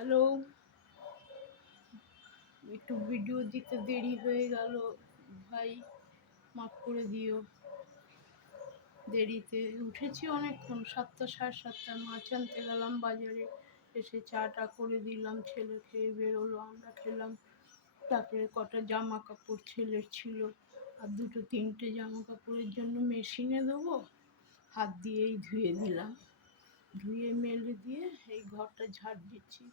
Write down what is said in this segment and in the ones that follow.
Hello, একটু video দিতে দেরি হয়ে গেল ভাই, মাফ করে দিও। দেরিতে উঠেছি অনেকক্ষণ, 7টা সাড়ে 7টায় মাছ আনতে গেলাম বাজারে, এসে চাটা করে দিলাম, ছেলে খেয়ে বেরোলো, আমরা খেলাম। তারপরে কটা জামা কাপড় ছেলের ছিল, আর দুটো তিনটে জামা কাপড়ের জন্য মেশিনে দেবো, হাত দিয়েই ধুয়ে দিলাম। ধুয়ে মেলে দিয়ে এই ঘরটা ঝাড় দিচ্ছি।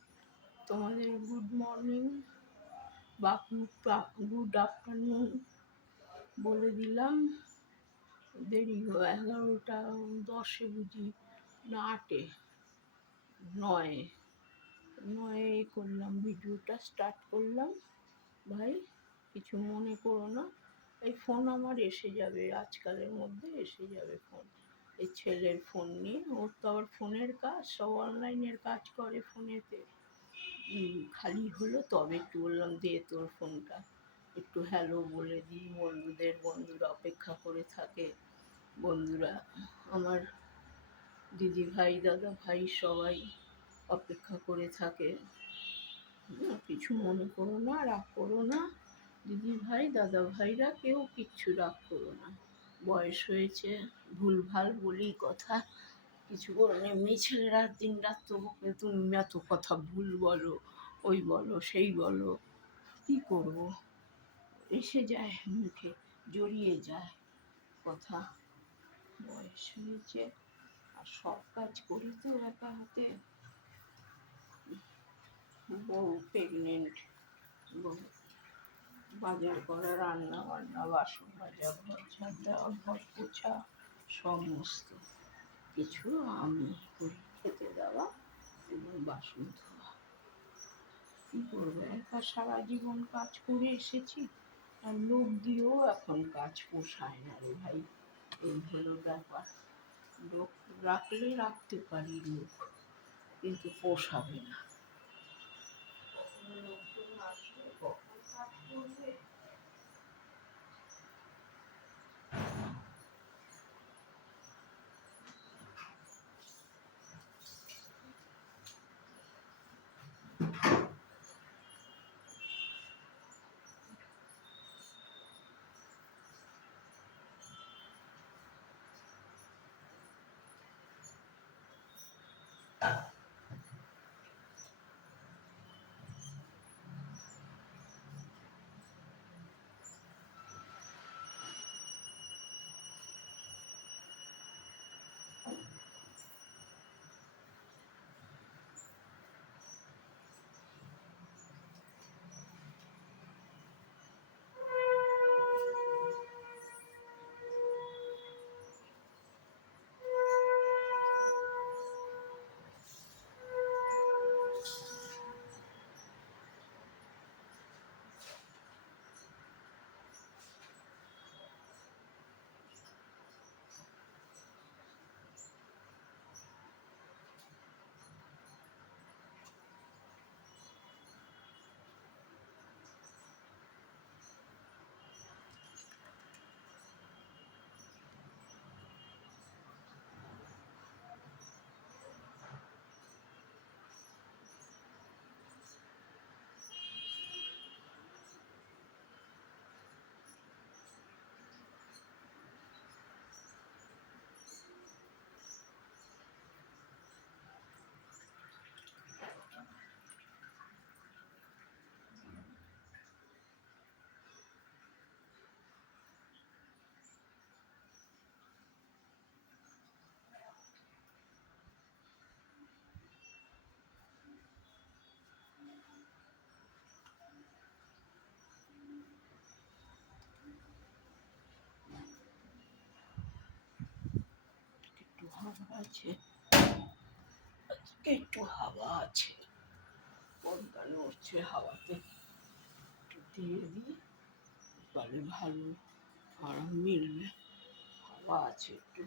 তোমাদের গুড মর্নিং বা গুড আফটারনুন বলে দিলাম। দেরি 11টা 10 বুঝি, না 8-এ, 9-এ করলাম, ভিডিওটা স্টার্ট করলাম। ভাই কিছু মনে করো না, এই ফোন আমার এসে যাবে, আজকালের মধ্যে এসে যাবে ফোন। এই ছেলের ফোন নিয়ে, ওর তো আবার ফোনের কাজ, সব অনলাইনের কাজ করে ফোনেতে। খালি হলো তবে একটু বললাম দে তোর ফোনটা, একটু হ্যালো বলে দিই। বন্ধুরা অপেক্ষা করে থাকে, বন্ধুরা আমার, দিদি ভাই দাদা ভাই সবাই অপেক্ষা করে থাকে। কিছু মনে করো না, রাগ করো না, দিদি ভাই দাদা ভাইরা কেউ কিচ্ছু রাগ করো না। বয়স হয়েছে, ভুলভাল বলি কথা, কিছু বলো না। এমনি ছেলেরা দিন রাত তো বকে, তুমি এত কথা ভুল বলো, ওই বলো সেই বলো, কী করবো, এসে যায় মুখে, জড়িয়ে যায় কথা। বয়স হয়েছে, আর সব কাজ করি তো একা হাতে। বউ প্রেগনেন্ট, বাজার করা, রান্না বান্না, বাসন মাজা, ঘর ঝাড় দেওয়া, ঘর পোছা, সমস্ত কিছু আমি করি, খেতে দেওয়া এবং বাসন ধোয়া। কী করবো, একা সারা জীবন কাজ করে এসেছি, আর লোক দিয়েও এখন কাজ পোষায় না রে ভাই। এই হলো ব্যাপার। লোক রাখলে রাখতে পারি লোক, কিন্তু পোষাবে না। লোকজন আসলে কখন কাজ করবে। একটু হাওয়া আছে, একটু হাওয়া আছে, পর্দা নড়ছে হাওয়াতে, একটু দিয়ে দিই, তাহলে ভালো আরাম মিলবে। হাওয়া আছে একটু।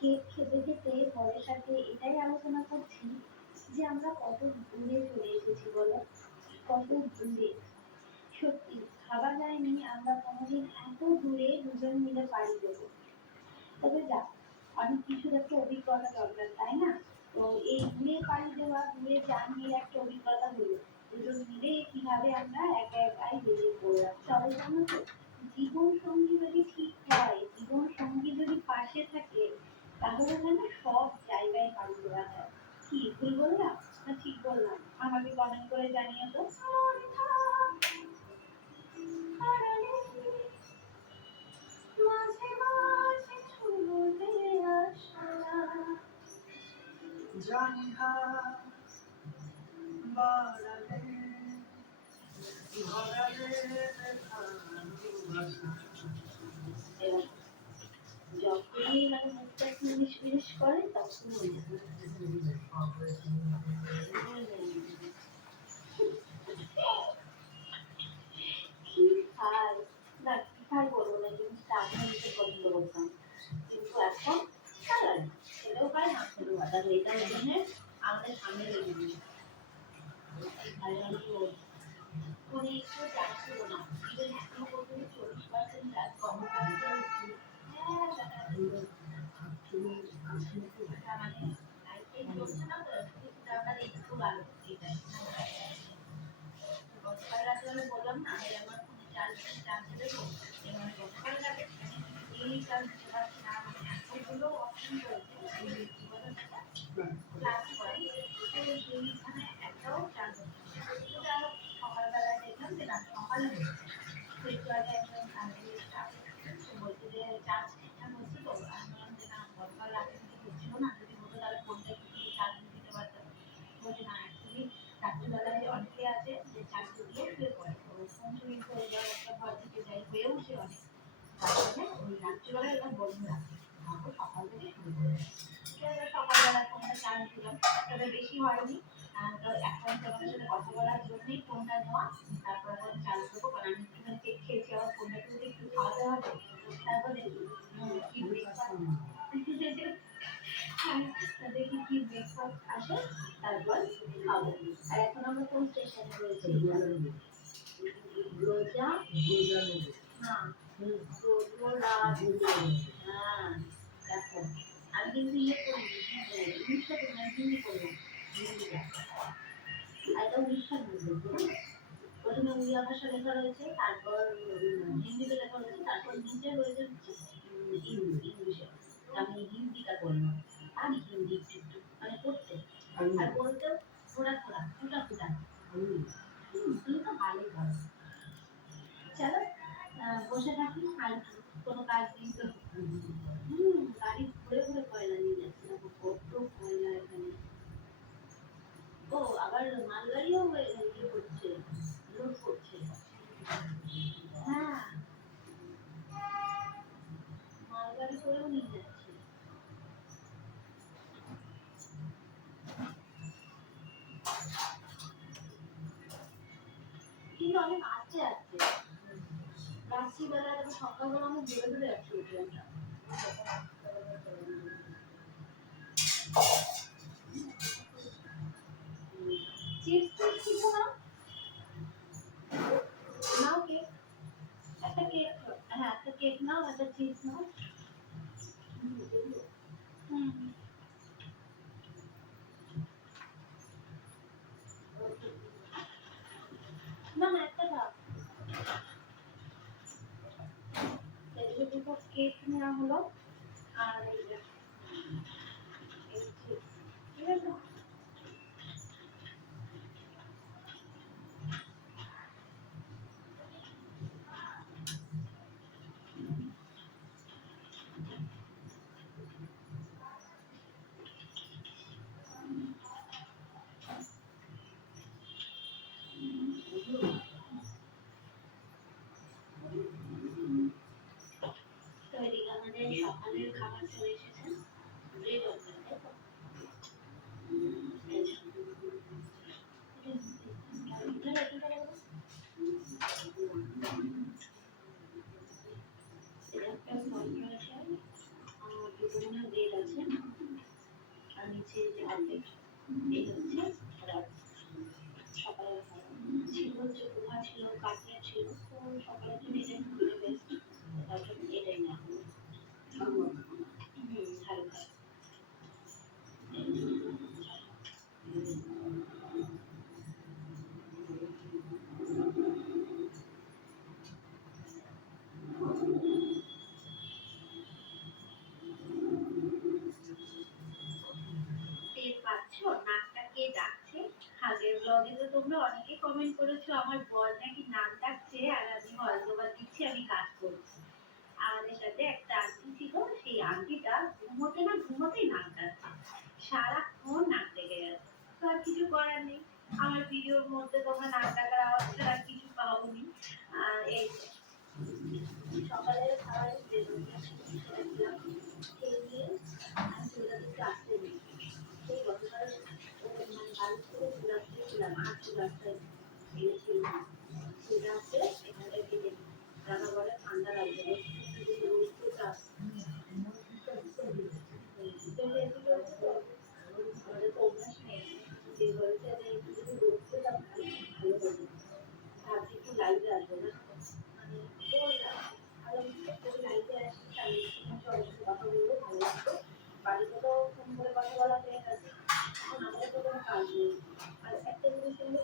কেক খেতে খেতে পরের সাথে এটাই আলোচনা করছি যে আমরা কত দূরে চলে এসেছি বলো, কত দূরে। সত্যি ভাবা যায়নি আমরা কোনোদিন এত দূরে দুজন মিলে পাড়ি দেবো। তবে যাক, অনেক কিছুর একটা অভিজ্ঞতা দরকার, তাই না? তো এই দূরে পাড়ি দেওয়া, দূরে জার্নির একটা অভিজ্ঞতা হলো দুজন মিলে কিভাবে আমরা একা একাই বেরিয়ে পড়লাম। সবাই জানো তো, জীবন সঙ্গী যদি ঠিক হয়, জীবন সঙ্গী যদি পাশে থাকে, তাহলে যেন সব জায়গায় পাড়ি দেওয়া যায়। কি ভুল বললাম না ঠিক বললাম? আমাকে কমেন্ট করে জানিও তো। জানিহা বাড়ালে ধরালে যখনই মানে মুখটা ফিনিশ ফিনিশ করে তখন কি খাই না, কি খাই বলবো না, জিনিসটা আমি নিজে পছন্দ করতাম, কিন্তু এখন খেলেও পারে না খেলেও পারে। তাহলে এটা ওই জন্য আমাদের সামনে রেখে দিই। উনি একটু যাচ্ছিল না, ইভেন এখনো পর্যন্ত 40% চার্জ কম গতকাল রাতে আমি বললাম না যে আমার ফোনে চার্জ দেবো, এবার গতকাল রাতে এই চার্জ দিতে পারছি না, মানে এতগুলো অপশন করেছে ক্লাস করে, তো সেইখানে একটাও চার্জ হচ্ছে না। সকালবেলায় দেখলাম যে না সকালে হচ্ছে, একটু আগে একজন স্টাফ বলছে যে চার্জ ঠিকঠাক হচ্ছে তো, আমি বললাম যে না গতকাল রাতে থেকে হচ্ছিল না, যদি হতো তাহলে ফোনটা একটু চার্জ দিতে পারতাম। বলছে না অ্যাকচুয়ালি রাত্রিবেলায় অনেকে আছে যে চার্জ দিয়ে শুয়ে পড়ে, তো ফোন চুরি হয়ে যাওয়ার একটা ভয় থেকে যাই হয়ে উঠে অনেক, তার জন্য ওই রাত্রিবেলায় এটা বন্ধ রাখে, তারপর সকাল থেকে শুরু করে। সকালবেলা ফোনটা চার্জ দিলাম, তবে বেশি হয়নি, তো এখন তোমাদের সাথে কথা বলার জন্যই ফোনটা নেওয়া। তারপর এখন চার্জ দেবো, কারণ আমি একটুখানি কেক খেয়েছি, আমার ফোনটাকে যদি একটু খাওয়াতে হবে, তারপরে কি ব্রেকফাস্ট দেখি কি ব্রেকফাস্ট আসে, তারপর খাবো। আর এখন আমরা কোন স্টেশনে রয়েছি? রোজা, হ্যাঁ রোজা, হ্যাঁ। দেখো আমি কিন্তু ইয়ে করিনি, ইংলিশটা হিন্দি করলাম। আর এটা উড়িষ্যার মধ্যে প্রথমে উড়িয়া ভাষা লেখা রয়েছে, তারপর হিন্দিতে লেখা রয়েছে, তারপর নিচে রয়েছে ইংলিশে। আমি হিন্দিটা করলাম, আর হিন্দি একটু মানে পড়তে আর বলতেও থোড়া থোড়া ফুটা ফুটা। তুমি তো ভালোই বলো। চলো বসে থাকি, আর কোনো কাজ নেই তো। গাড়ি ঘুরে ঘুরে কয়লা নিয়ে যাচ্ছে, কত কয়লা এখানে। ও আবার মালগাড়িও ইয়ে করছে, লোড করছে। হ্যাঁ, মালগাড়ি করেও নিয়ে যাচ্ছে। কিন্তু অনেক আছে আছে রাত্রিবেলা, সকালবেলা আমি ঘুরে ঘুরে যাচ্ছি উঠোনটা। চিপস টিপস কিছু না, নাও কেক, একটা কেক, হ্যাঁ একটা কেক নাও, একটা চিপস নাও। না না একটা দাও, এই দুটো কেক নেওয়া হলো, আর এই যে চিপস, ঠিক আছে। তো এদিকে আমাদের সকালের খাবার চলে এসেছে, ব্রেড অমলেট, তাই তো? একটা সল্ট আছে, দুটো মনে ব্রেড আছে, আর নিচে যে অমলেট, এই হচ্ছে সকালের খাবার। ছিল হচ্ছে পোহা ছিল, কাটিয়া ছিল, তো সকালের জন্য এটাই খুবই বেস্ট, তার জন্য এটাই না হালকা। টের পাচ্ছ নাকটা কে ডাকছে? আগের ব্লগে তো তোমরা অনেকেই কমেন্ট করেছো আমার বর নাকি নাক ডাকছে, আর আমি হয়তোবা দিচ্ছি আমি কাজ করছি। আমাদের সাথে একটা আন্টি ছিল, সেই আন্টিটা ঘুমোতে না ঘুমোতেই নাক ডাকছে, সারাক্ষণ নাক ডেকে গেছে। তো আর কিছু করার নেই, আমার ভিডিওর মধ্যে তোমরা নাক ডাকার আওয়াজ ছাড়া আর কিছু পাওনি। এই সকালের খাবার খেয়েছিলাম, খেয়ে নিয়ে আমি চলে যাচ্ছি আসতে দিই। সেই গতকাল মানে বাড়ি থেকে চুলাপ দিয়েছিলাম, আর চুলাপটা এনেছিলাম, সেটা হচ্ছে এখানটা কেটে রান্নাঘরে ঠান্ডা লাগবে, আমাদের তো অভ্যাস নেই, যে ঘরেতে একটু যদি রোদ পেতাম ভালো হতো। ভাবছি একটু লাইভে আসবো না, মানে ভালো যদি লাইভে আসি তাহলে সবার সাথে কথা বলবো, ভালো লাগবে। বাড়িতে তো ফোন করে কথা বলা হয়ে গেছে, এখন আমাদের তো কোনো কাজ নেই। আর একটা জিনিস হলো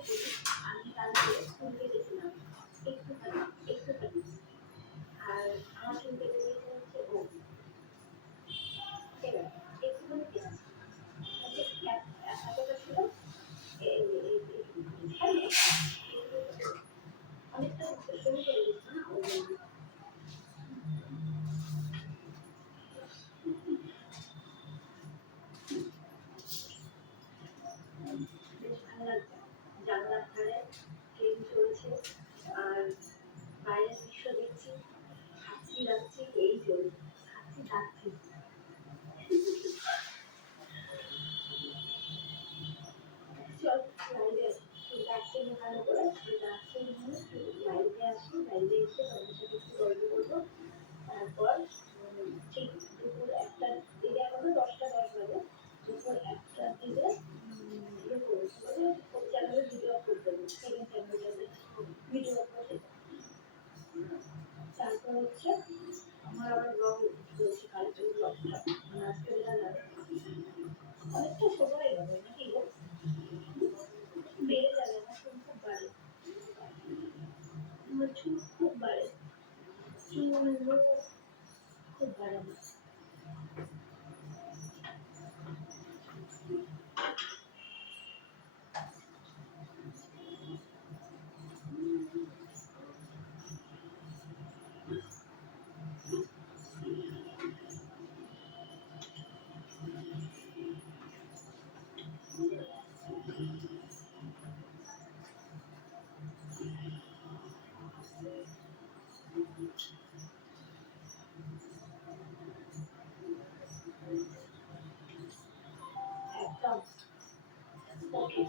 ওকে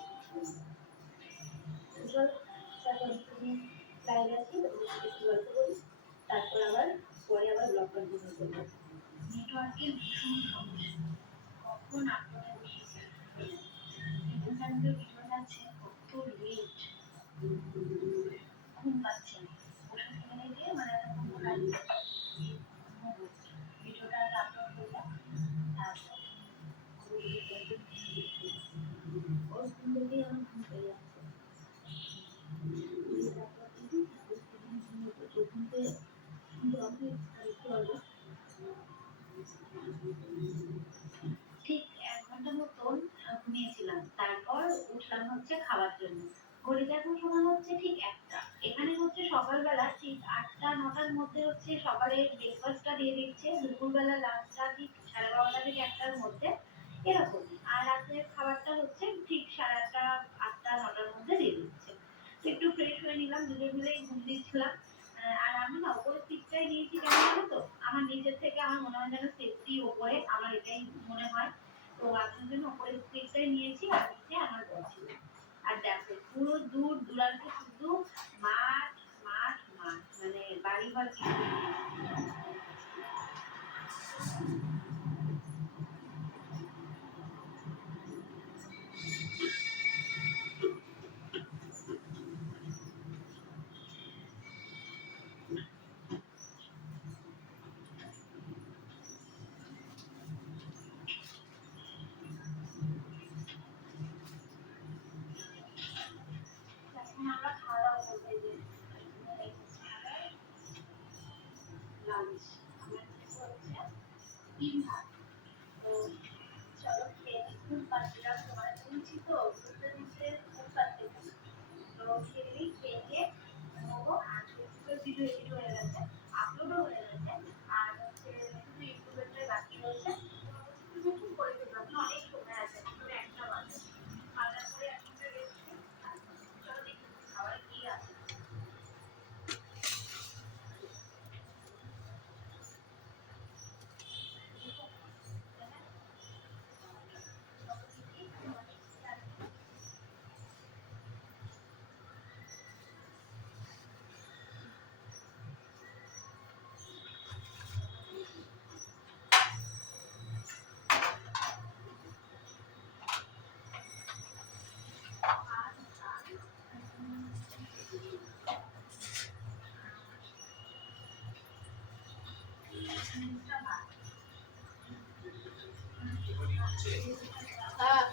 চল তারপর তুমি লাইভ আছি একটু গল্প করি তারপর আবার পরে আবার ব্লগ কন্টিনিউ করবো নেটওয়ার্কের ভীষণ সমস্যা কখন আপলোডে বসেছে ভিডিও যাচ্ছে কত লেট ঘুম পাচ্ছে না ওষুধ কিনে দিয়ে মানে ঘুম পাচ্ছে ভিডিওটা আপলোড করলাম তারপর ওর ঘুম থেকে আমার ঘুম পেয়ে যাচ্ছে ঠিক 1 ঘন্টা মতন ঘুমিয়েছিলাম তারপর উঠলাম হচ্ছে খাওয়ার জন্য ঘড়িতে এখন সময় হচ্ছে ঠিক 1টা এখানে হচ্ছে সকালবেলা ঠিক 8টা 9টার মধ্যে হচ্ছে সকালে ব্রেকফাস্টটা দিয়ে দিচ্ছে দুপুরবেলা লাঞ্চটা ঠিক 12:30 থেকে 1টার মধ্যে এরকম আর রাতের খাবারটা হচ্ছে ঠিক 8:30 8টা 9টার মধ্যে দিয়ে দিচ্ছে একটু ফ্রেশ হয়ে নিলাম দুজন মিলেই ঘুম দিচ্ছিলাম আর আমি না উপরের সিটটাই নিয়েছি কেন জানো তো আমার নিচের থেকে আমার মনে হয় যেন সেফটি ওপরে আমার এটাই মনে হয় তো আপনার জন্য উপরের সিটটাই নিয়েছি আর নিচে আমার বর ছিল আর দেখো পুরো দূর দূরান্তে শুধু মাঠ মাঠ মাঠ মানে বাড়ি ঘর কিছু নেই। এখন আমরা খাওয়া দাওয়া করতে যে লাঞ্চ আমার হচ্ছে ডিম ভাত তো চলো খেয়ে ঘুম পাচ্ছিলাম তোমার বলছি তো ঘুরতে ঘুরতে ঘুম পাচ্ছে তো খেয়ে খেয়ে নেবো আর ফেসবুকের ভিডিও এডিট হয়ে গেছে আপলোডও হয়ে গেছে আর হচ্ছে শুধু ইউটিউবেরটাই বাকি রয়েছে নতুন করে দেবো এখন অনেক সময় আছে এখন 1টা বাজে খাওয়া করে এখনটা রেস্ট নিই চলো দেখি খাওয়ার কি আছে হ্যাঁ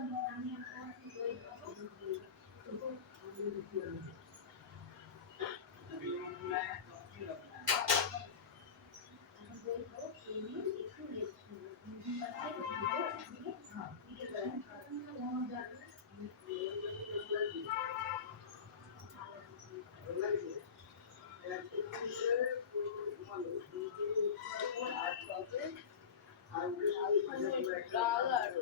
আমি একটা দই খাবো, দই খাবো, খেয়ে নিয়ে একটু রেস্ট নেবো, বিকেলবেলা ডাল আর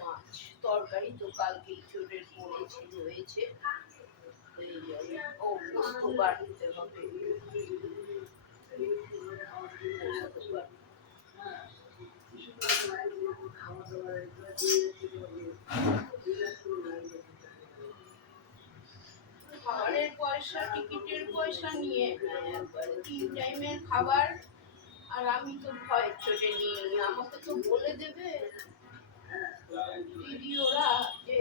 মাছ তরকারি তো কালকে ইঁচড়ের পড়েছে রয়েছে, হয়ে যাবে। ও পোস্ত বাড়তে হবে, পোস্ত বাড়তে। খাবারের পয়সা, টিকিটের পয়সা নিয়ে একবার 3 টাইমের খাবার, আর আমি তো ভয় চলে নিয়ে আমাকে তো বলে দেবে দিদি ওরা যে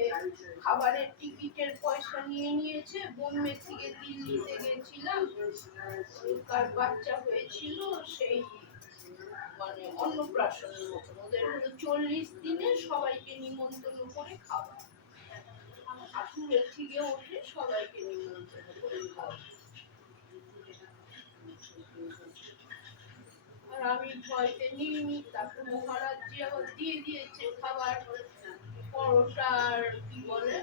খাবারের টিকিটের পয়সা নিয়ে নিয়েছে। বোম্বে থেকে দিল্লিতে গেছিলাম, কার বাচ্চা হয়েছিল, সেই মানে অন্নপ্রাশনের মতন ওদের হলো 40 দিনে সবাইকে নিমন্ত্রণ করে খাওয়া, আসুরের থেকে ওঠে সবাইকে নিমন্ত্রণ করে খাওয়া। আর আমি ভয়তে নিইনি, তারপর মহারাজ জি আবার দিয়ে দিয়েছে খাবার, পরোটা আর কি বলে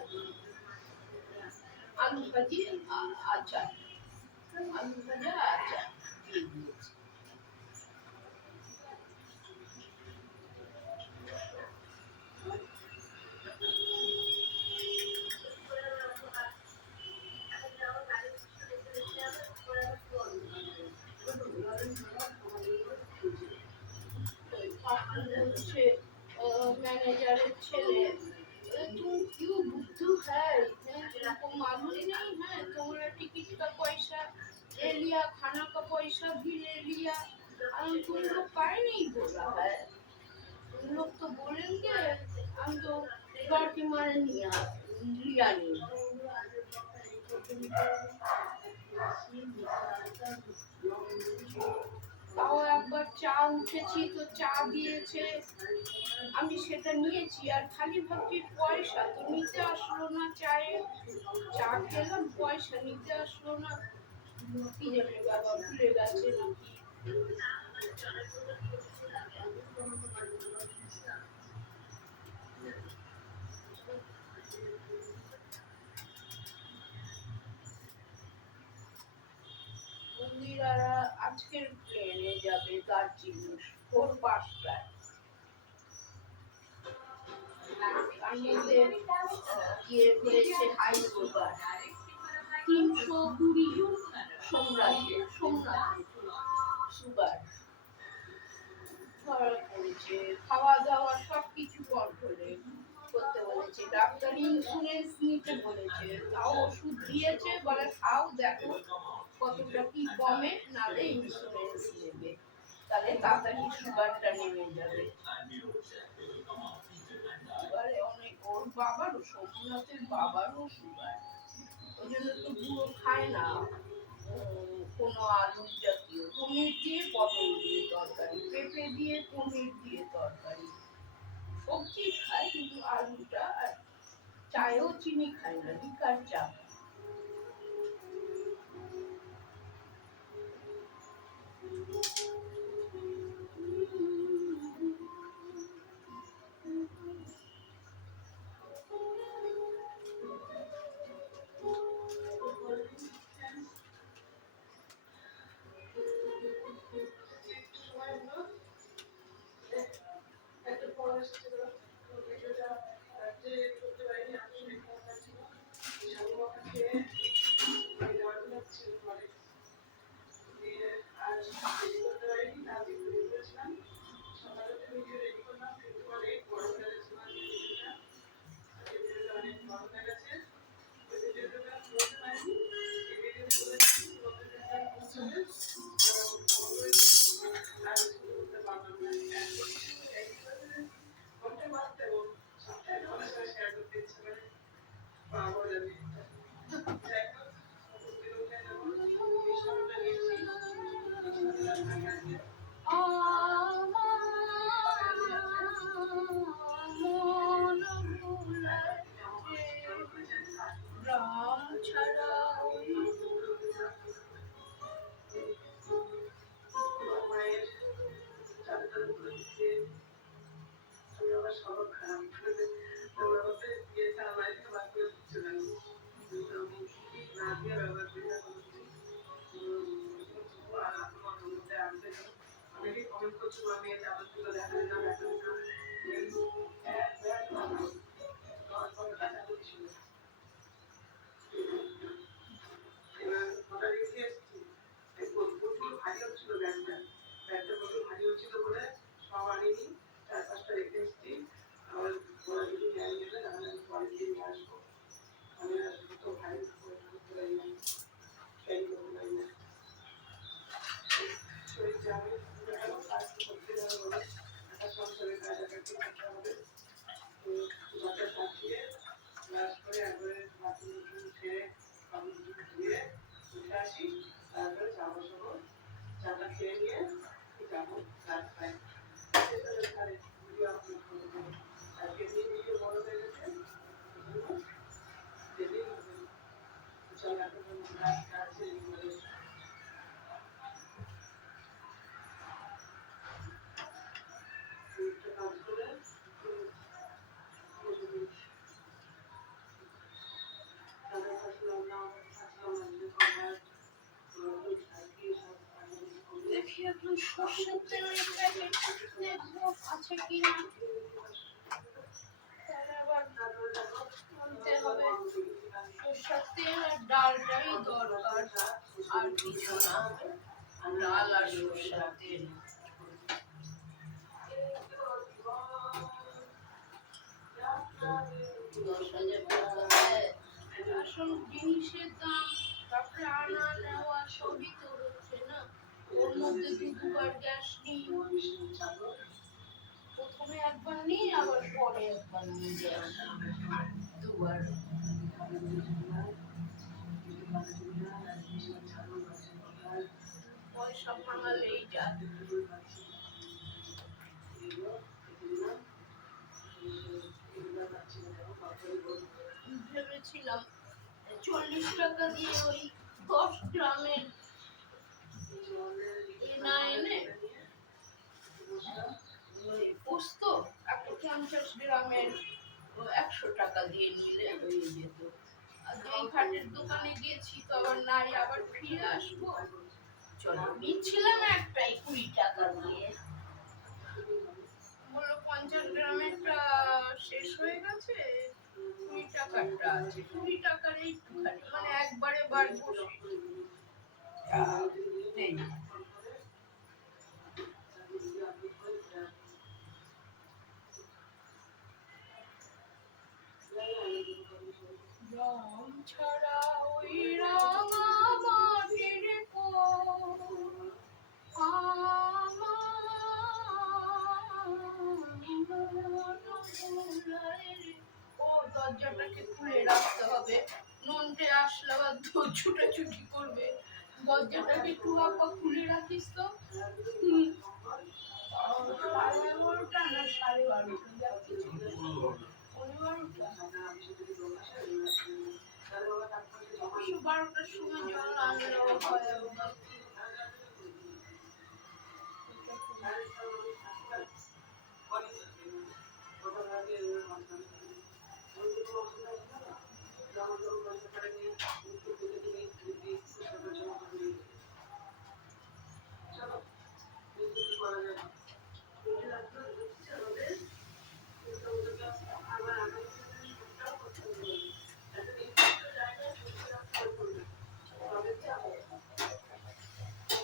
আলু ভাজি, আচার, আলু ভাজা আচার দিয়ে দিয়েছে। হচ্ছে मैनेजर ছেলে, तुम क्यों बुद्धू है, तुमको मालूम नहीं है, तुम्हारा टिकट का पैसा ले लिया, खाना का पैसा भी ले लिया, तुम लोग काहे नहीं बोल रहा है, तुम लोग तो बोलेंगे, हम तो डर के मारे नहीं लिया नहीं। তাও একবার চা উঠেছি তো চা দিয়েছে, আমি সেটা নিয়েছি, আর খালি ভাবছি পয়সা তো নিতে আসলো না, চায়ে চা খেলাম পয়সা নিতে আসলো না, কি জানে বাবা ভুলে গেছে নাকি। মন্দিরারা আজকের ট্রেনে যাবে দার্জিলিং ভোর 5টায়। ইয়ে হয়েছে হাই সুগার 320, সোমনাথে সুগার ধরা পড়েছে। খাওয়া দাওয়া সবকিছু কন্ট্রোলে করতে বলেছে, ডাক্তার ইন্স্যুরেন্স নিতে বলেছে, তাও ওষুধ দিয়েছে, বলে খাও দেখো কতটা কি কমে, নালে ইন্স্যুরেন্স নেবে, তাহলে তাড়াতাড়ি সুগারটা নেমে যাবে। এবারে অনেক ওর বাবারও, সোমনাথের বাবারও সুগার, ওই জন্য তো পুরো খায় না কোনো আলু জাতীয়, পনির দিয়ে পটল দিয়ে তরকারি, পেঁপে দিয়ে পনির দিয়ে তরকারি, সবজি খায় কিন্তু আলুটা, আর চায়েও চিনি খায় না, লিকার চা। দেখি এখন সর্ষের তেলের প্যাকেট দেখবো আছে কিনা, তাহলে আবার আনতে হবে। সর্ষের তেল আর ডালটাই দরকার, আর কিছু না। ডাল আর সর্ষের তেল। 10,000 টাকা দেয়। আসল জিনিসের দাম, তারপরে আনা নেওয়া সবই তো হচ্ছে না। ওর মধ্যে দুবার গ্যাস নিই, প্রথমে একবার নিই আবার পরে একবার নিই গ্যাস, দুবার। পয়সা ভাঙালেই যায়। ভেবেছিলাম 40 টাকা দিয়ে ওই 10 গ্রামের না এনে পোস্ত 50 গ্রামের 100 টাকা দিয়ে নিলে হয়ে যেত। আর দুই ঘাটের দোকানে গেছি তো আবার নাই, আবার ফিরে আসবো। চলো, নিচ্ছিলাম একটাই 20 টাকা দিয়ে, বললো 50 গ্রামেরটা শেষ হয়ে গেছে, 20 টাকারটা আছে। 20 টাকার একটুখানি, মানে একবারে বার বসে নেই। রং ছাড়া ওই রাঙা মাটির ও দরজাটাকে খুলে রাখতে হবে, নন্টে আসলে আবার ছুটাছুটি করবে। দরজাটাকে একটু আপা খুলে রাখিস তো। 11:30 না 12:30, 12টার সময় জল আনলেও হয়।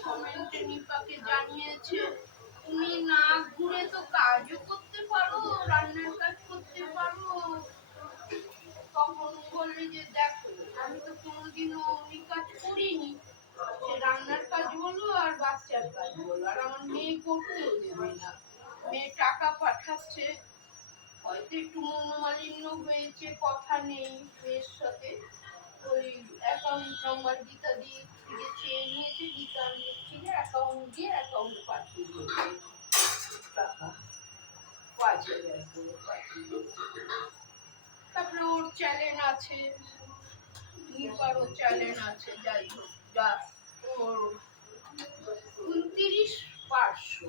কমেন্টে নিপাকে জানিয়েছে, তুমি না ঘুরে তো কাজও করতে পারো, রান্নার কাজ করতে পারো। তখন বললে যে দেখো, আমি তো কোনোদিনও অনেক কাজ করিনি, সে রান্নার কাজ বলো আর বাচ্চার কাজ বলো, আর আমার মেয়ে করতেও দেবে না। মেয়ে টাকা পাঠাচ্ছে, হয়তো একটু মনোমালিন্য হয়েছে, কথা নেই মেয়ের সাথে। ওই অ্যাকাউন্ট নাম্বার গীতা দিয়ে চেয়ে নিয়েছে, গীতা নিচ্ছে অ্যাকাউন্ট দিয়ে অ্যাকাউন্ট পাঠিয়ে দিয়েছে টাকা 5,000 করে পাঠিয়ে দিয়েছে। তারপরে ওর চ্যালেঞ্জ আছে, নিপারও চ্যালেঞ্জ আছে, যাই হোক, যা ওর 29,500।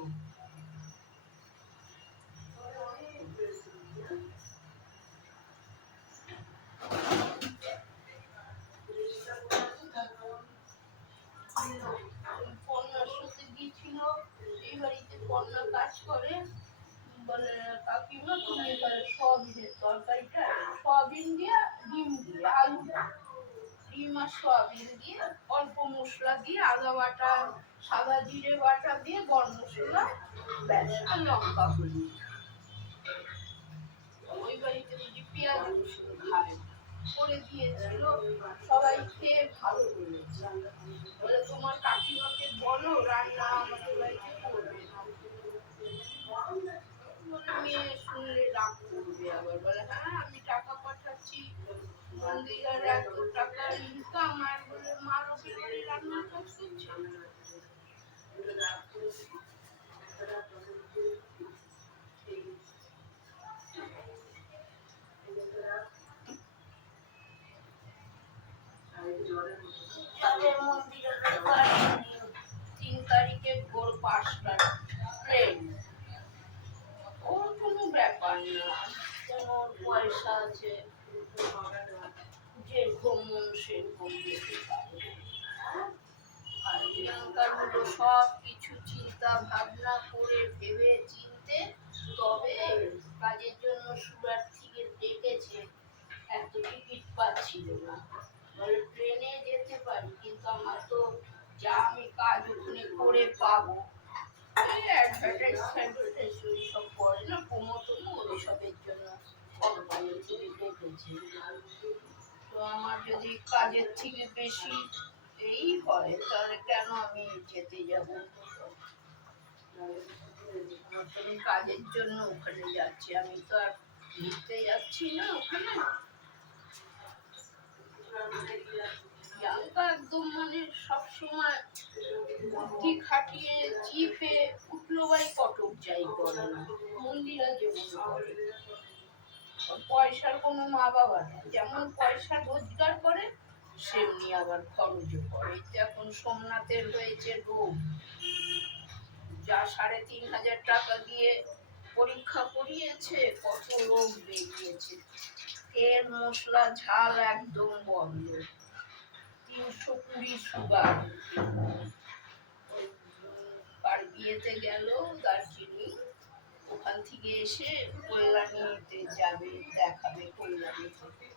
সয়াবিন দিয়ে অল্প মশলা দিয়ে আদা বাটা সাদা জিরে বাটা দিয়ে গরম মশলা ব্যাস আর লঙ্কা হলুদ। ওই বাড়িতে বুঝি পেঁয়াজ রসুন খায় করে দিয়েছিল, সবাই খেয়ে ভালো বলেছে। বলে তোমার কাকিমাকে বলো রান্না আমাদের বাড়িতে করবে না। মেয়ে শুনলে রাগ করবে, আবার বলে হ্যাঁ আমি টাকা পাঠাচ্ছি, মন্দিরের এত টাকা ইনকাম, আর বলে মা লোকের বাড়ি রান্নার কাজ করছে। মন্দিরের 3 তারিখে ভোর 5টার ট্রেন, ওর কোনো ব্যাপার না, ওর পয়সা আছে, যেরকম মন সেরকম যেতে পারে। আর প্রিয়াঙ্কার হলো সব কিছু চিন্তা ভাবনা করে ভেবে চিনতে তবে কাজের জন্য সুরাট থেকে ডেকেছে। এত টিকিট পাচ্ছিল না, বলে ট্রেনে যেতে পারি কিন্তু আমার তো যা আমি কাজ ওখানে করে পাবো, অ্যাডভার্টাইজ সব করে না প্রমোটমো, ওইসবের জন্য কোম্পানি থেকে ডেকেছে। তো আমার যদি কাজের থেকে বেশি এই হয় তাহলে কেন আমি যেতে যাবো? কাজের জন্য ওখানে যাচ্ছি, আমি তো আর ঘুরতে যাচ্ছি না ওখানে। একদম মানে সবসময় বুদ্ধি খাটিয়ে চিপে উঠলো বাই কটক যাই করে না, মন্দিরা যেমন করে। পয়সার কোনো মা বাবা নেই, যেমন পয়সা রোজগার করে সেমনি আবার খরচও করে। এখন সোমনাথের হয়েছে রোগ, যা 3,500 টাকা দিয়ে পরীক্ষা করিয়েছে, কত রোগ বেরিয়েছে। তেল মশলা ঝাল একদম বন্ধ, 320 সুগার। আর বিয়েতে গেল দার্জিলিং, ওখান থেকে এসে কল্যাণীতে যাবে, দেখাবে কল্যাণীতে।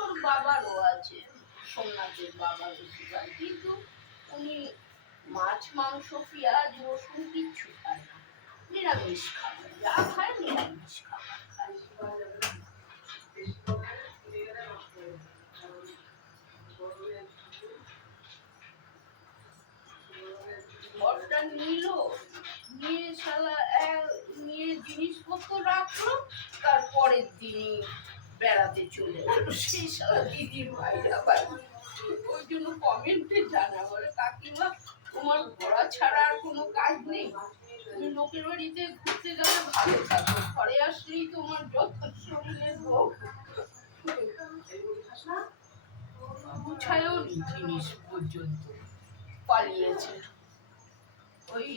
ওর বাবারও আছে, সোমনাথের বাবারও সুগার, কিন্তু উনি মাছ মাংস পেঁয়াজ রসুন কিচ্ছু খায় না, নিরামিষ খাবার, যা খায় নিরামিষ খাবার খায়। ঘরটা নিল, নিয়ে শালা নিয়ে জিনিসপত্র রাখলো, তারপরের দিনই বেড়াতে চলে গেল। সেই শালা দিদির ভাইরা বাড়ি, ওই জন্য কমেন্টে জানা, বলে কাকিমা তোমার ঘোরা ছাড়া আর কোনো কাজ নেই, তুমি লোকের বাড়িতে ঘুরতে গেলে ভালো থাকো, ঘরে আসলেই তোমার যত শরীরের রোগ। গুছায়ও নি জিনিস পর্যন্ত, পালিয়েছে। ওই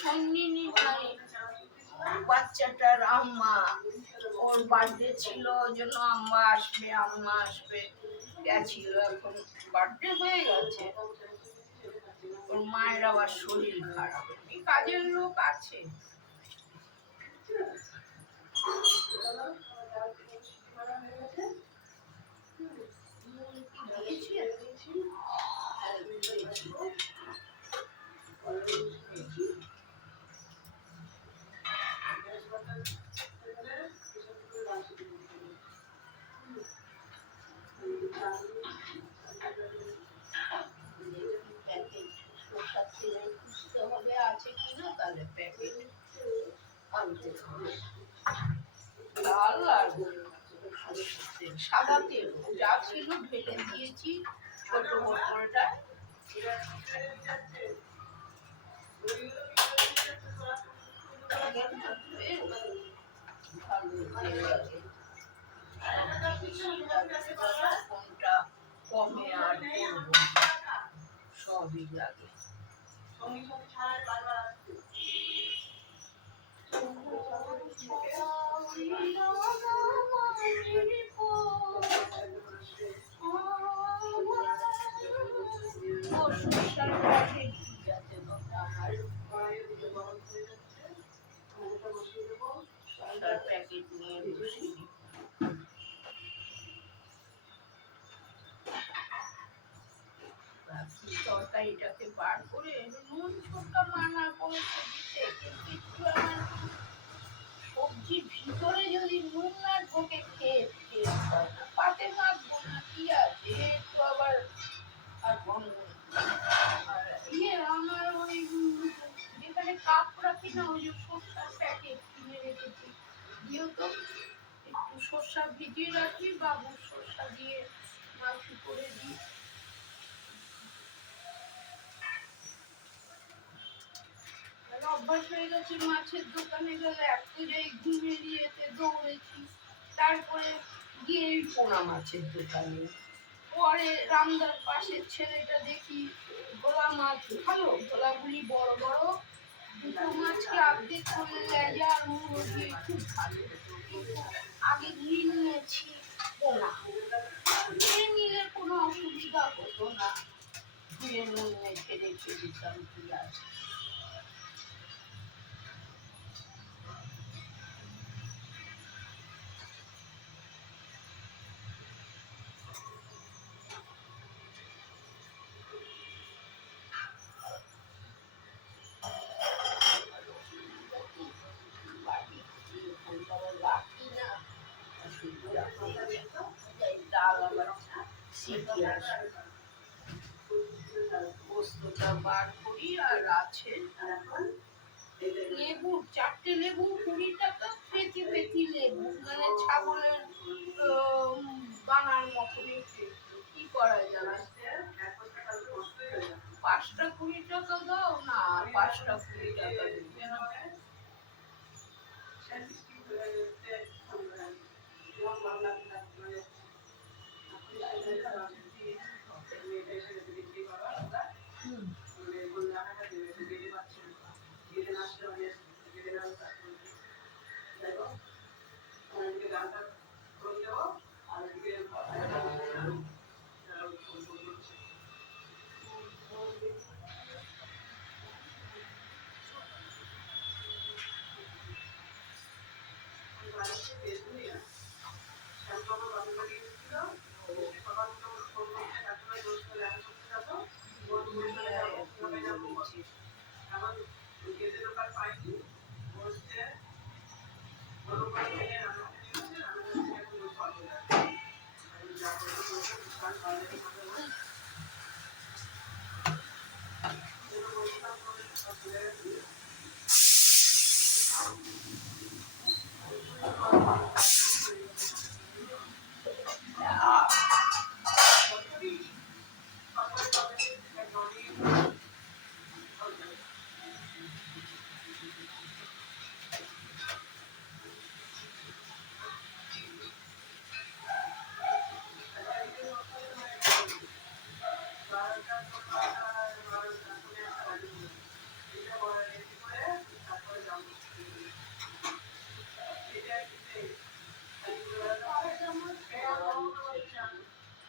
সঙ্গিনী নাই বাচ্চাটার আম্মা, ওর বার্থডে ছিল ওই জন্য আম্মা আসবে গেছিল, এখন বার্থডে হয়ে গেছে, ওর মায়ের আবার শরীর খারাপ, এই কাজের লোক আছে। আছে কিনা তাহলে প্যাকেট আনতে হবে। ডাল আর সাদা তেল যা ছিল ঢেলে দিয়েছি ছোট বোতলটা। কোনটা কমে আর করবো, সবই লাগে। শসার প্যাকেট নিয়ে বসি। তরকারিটাকে বার করে নুন ছোটটা মানা করেছে দিতে, কিন্তু একটু আমার সবজির ভিতরে যদি নুন না ঢোকে খেয়ে হয় না। পাতে মাখবো না, কি আছে একটু আবার। আর আমার ওই যেখানে কাপ রাখি না, ওই যে সর্ষার প্যাকেট কিনে রেখেছি, দিও তো একটু সর্ষা ভিজিয়ে রাখি, বাবুর সর্ষা দিয়ে মাখি করে দিই। অভ্যাস হয়ে গেছে, মাছের দোকানে গেলে এক যাই ঘুমিয়ে দিয়েতে দৌড়েছি, তারপরে গিয়ে পোনা মাছের দোকানে। পরে রামদার পাশের ছেলেটা দেখি ভোলা মাছ ভালো, ভোলাগুলি বড় বড়, দুটো মাছকে আপডেট করে লেজা আর মুড়ো দিয়ে খুব ভালো হতো। কিন্তু আগে গিয়ে নিয়েছি পোনা, ধুয়ে নিলে কোনো অসুবিধা হতো না, ধুয়ে নুন মেখে রেখে দিতাম, কি আছে। পোস্তটা বার করি, আর আছে লেবু, 4টে লেবু 20 টাকা, পেতি পেতি লেবু, মানে ছাগলের বানার মতন। কি করা যাবে, 5টা 20 টাকা দাও না, 5টা 20 টাকা দিবে।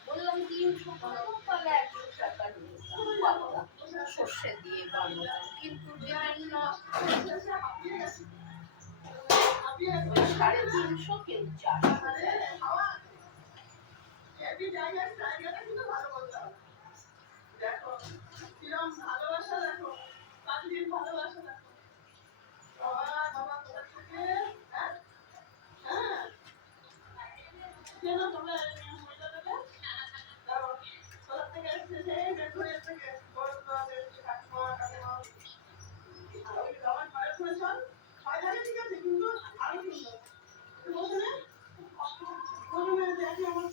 বললাম 350 তাহলে 100 টাকা নিতাম সর্ষে দিয়ে বানাতাম, কিন্তু দেবেন না, 350 কেউ 400। দেখো কিরম ভালোবাসা, দেখো কাজের ভালোবাসা, দেখো বাবা বাবা কোথা থেকে, হ্যাঁ কেন তোমরা মজা দেবে, দাও কোথা থেকে এসেছে, সেই বেগুনের থেকে বড় বাবা কাকিমা কাকিমা ওই আমার ঘরে করেছ, 6 জায়গা ঠিক আছে, কিন্তু আরো সুন্দর বসে না বসে দেখি আমার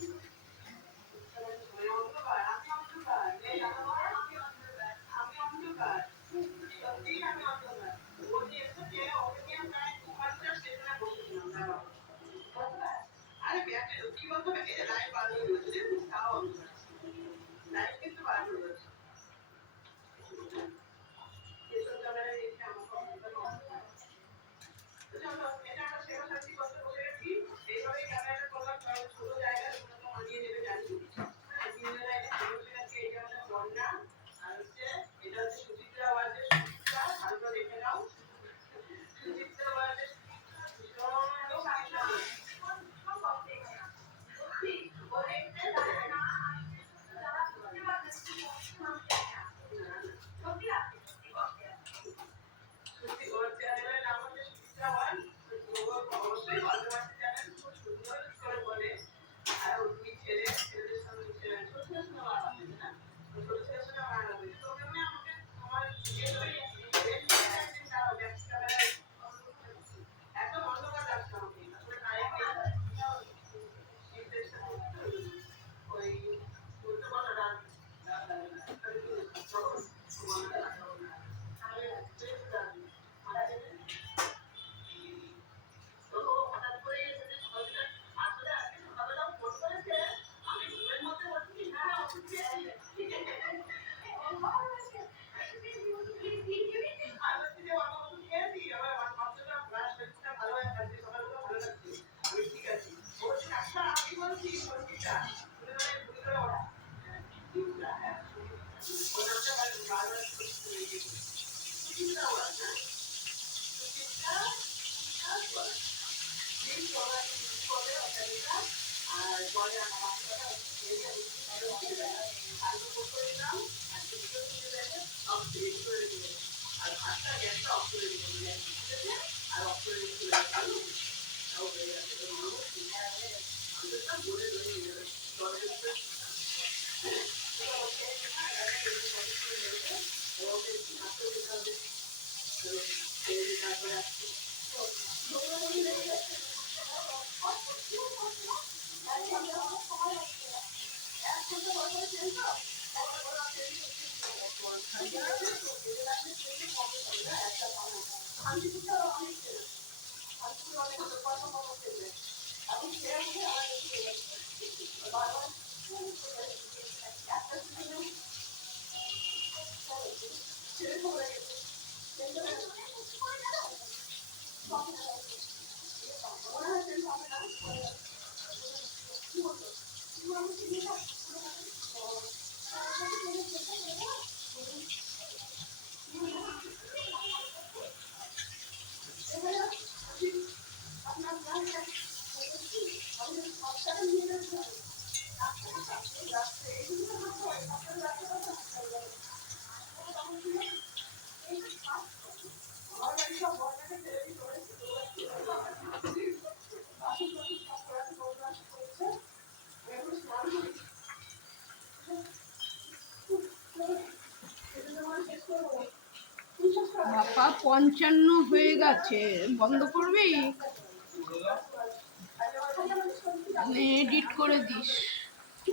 বাবা 55 হয়ে গেছে, বন্ধ করবি? এডিট করে দিস।